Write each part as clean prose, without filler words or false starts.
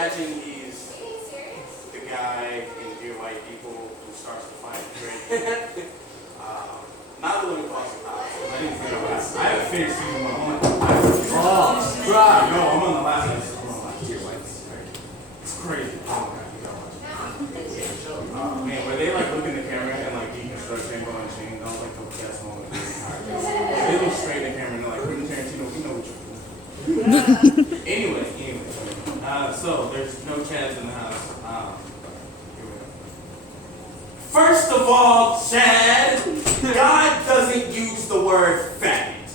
imagine he's the guy in Dear White People who starts to find Drake. Not the one who calls the cops. I didn't figure out. I haven't finished season 1. Oh, right. No, I'm on the last episode. I'm on the last Dear White. It's crazy. Oh my god, you gotta watch it. Man, where they like look in the camera and like deconstruct Rainbow and Chain, that was like the best moment of the entire episode. They look straight in the camera and they're like, Quentin Tarantino, we know what you're doing. Anyway. So there's no Chads in the house. Here we go. First of all, Chad, God doesn't use the word faggot.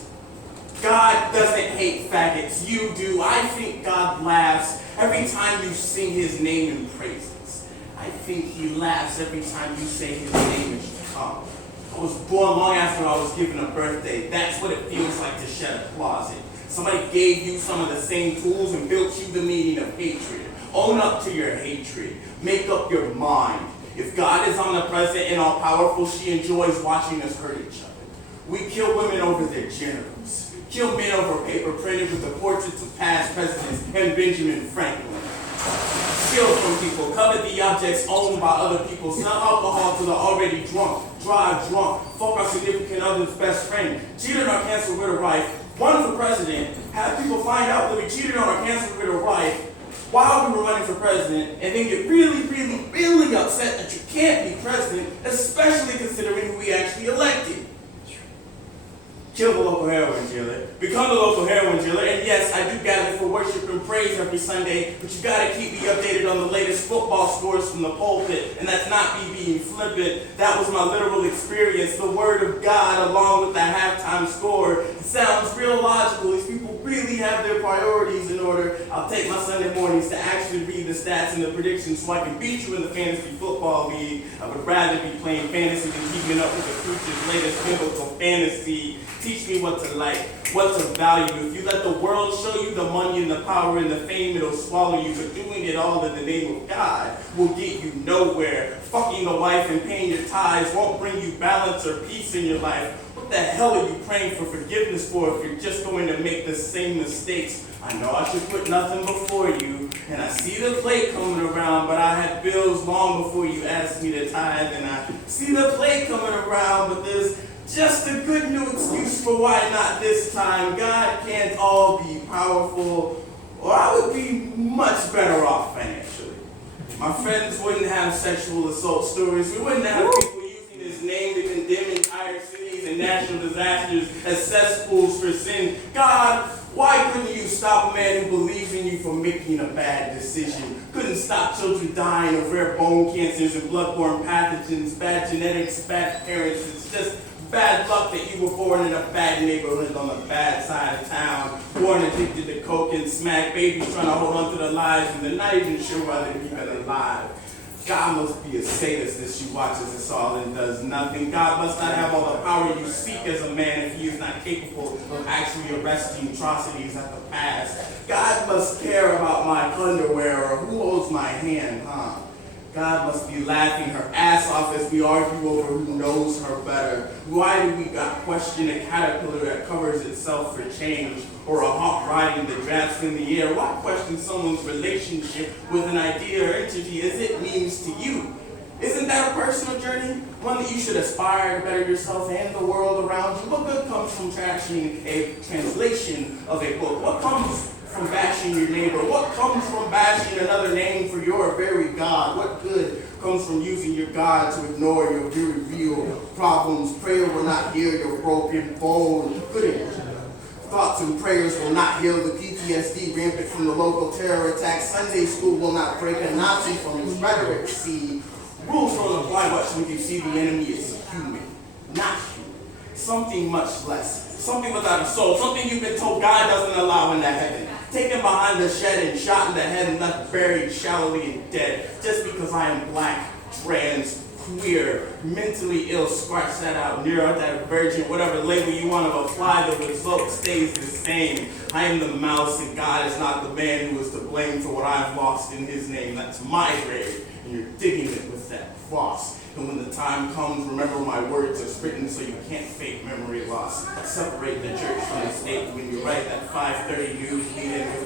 God doesn't hate faggots. You do. I think God laughs every time you sing his name in praises. I think he laughs every time you say his name in Chicago. I was born long after I was given a birthday. That's what it feels like to shed a closet. Somebody gave you some of the same tools and built you the meaning of hatred. Own up to your hatred. Make up your mind. If God is omnipresent and all-powerful, she enjoys watching us hurt each other. We kill women over their genitals. Kill men over paper printed with the portraits of past presidents and Benjamin Franklin. Steal from people, covet the objects owned by other people, sell alcohol to the already drunk, drive drunk, fuck our significant other's best friend, cheat on our cancer with a wife, run for president, have people find out that we cheated on our cancer with a wife while we were running for president, and then get really, really, really upset that you can't be president, especially considering who we actually elected. Kill the local heroin dealer, become the local heroin dealer, and yes, I do gather for worship and praise every Sunday, but you gotta keep me updated on the latest football scores from the pulpit, and that's not me being flippant. That was my literal experience, the word of God along with the halftime score. It sounds real logical. These people really have their priorities in order. I'll take my Sunday mornings to actually read the stats and the predictions so I can beat you in the fantasy football league. I would rather be playing fantasy than keeping up with the preacher's latest biblical fantasy. Teach me what to like, what to value. If you let the world show you the money and the power and the fame, it'll swallow you. But doing it all in the name of God will get you nowhere. Fucking a wife and paying your tithes won't bring you balance or peace in your life. What the hell are you praying for forgiveness for if you're just going to make the same mistakes? I know I should put nothing before you, and I see the plate coming around, but I had bills long before you asked me to tithe, and I see the plate coming around, but there's just a good new excuse for why not this time. God can't all be powerful, or I would be much better off financially. My friends wouldn't have sexual assault stories. We wouldn't have people using his name to condemn entire cities and national disasters as cesspools for sin. God, why couldn't you stop a man who believes in you from making a bad decision? Couldn't stop children dying of rare bone cancers and bloodborne pathogens, bad genetics, bad parents. It's just bad luck that you were born in a bad neighborhood on the bad side of town, born addicted to coke and smack, babies trying to hold on to their lives and they're not even sure why they're even alive. God must be a sadist that she watches us all and does nothing. God must not have all the power you seek as a man if he is not capable of actually arresting atrocities at the past. God must care about my underwear or who holds my hand, huh? God must be laughing her ass off as we argue over who knows her better. Why do we got question a caterpillar that covers itself for change, or a hawk riding the drafts in the air? Why question someone's relationship with an idea or entity as it means to you? Isn't that a personal journey? One that you should aspire to better yourself and the world around you? What good comes from trashing a translation of a book? What comes from bashing your neighbor? What comes from bashing another name for your very God? What good comes from using your God to ignore your very real problems? Prayer will not heal your broken bone. Couldn't. Thoughts and prayers will not heal the PTSD rampant from the local terror attacks. Sunday school will not break a Nazi from his rhetoric. See, rules don't apply much when you see the enemy is human, not human. Something much less. Something without a soul. Something you've been told God doesn't allow into heaven. Taken behind the shed and shot in the head and left buried shallowly and dead. Just because I am black, trans, queer, mentally ill, scratch that out, neurodivergent, whatever label you want to apply, the result stays the same. I am the mouse and God is not the man who is to blame for what I've lost in his name. That's my grave, and you're digging it with that cross. And when the time comes, remember my words as written so you can't fake memory loss. Separate the church from the state when you write that 5:30 news lead in with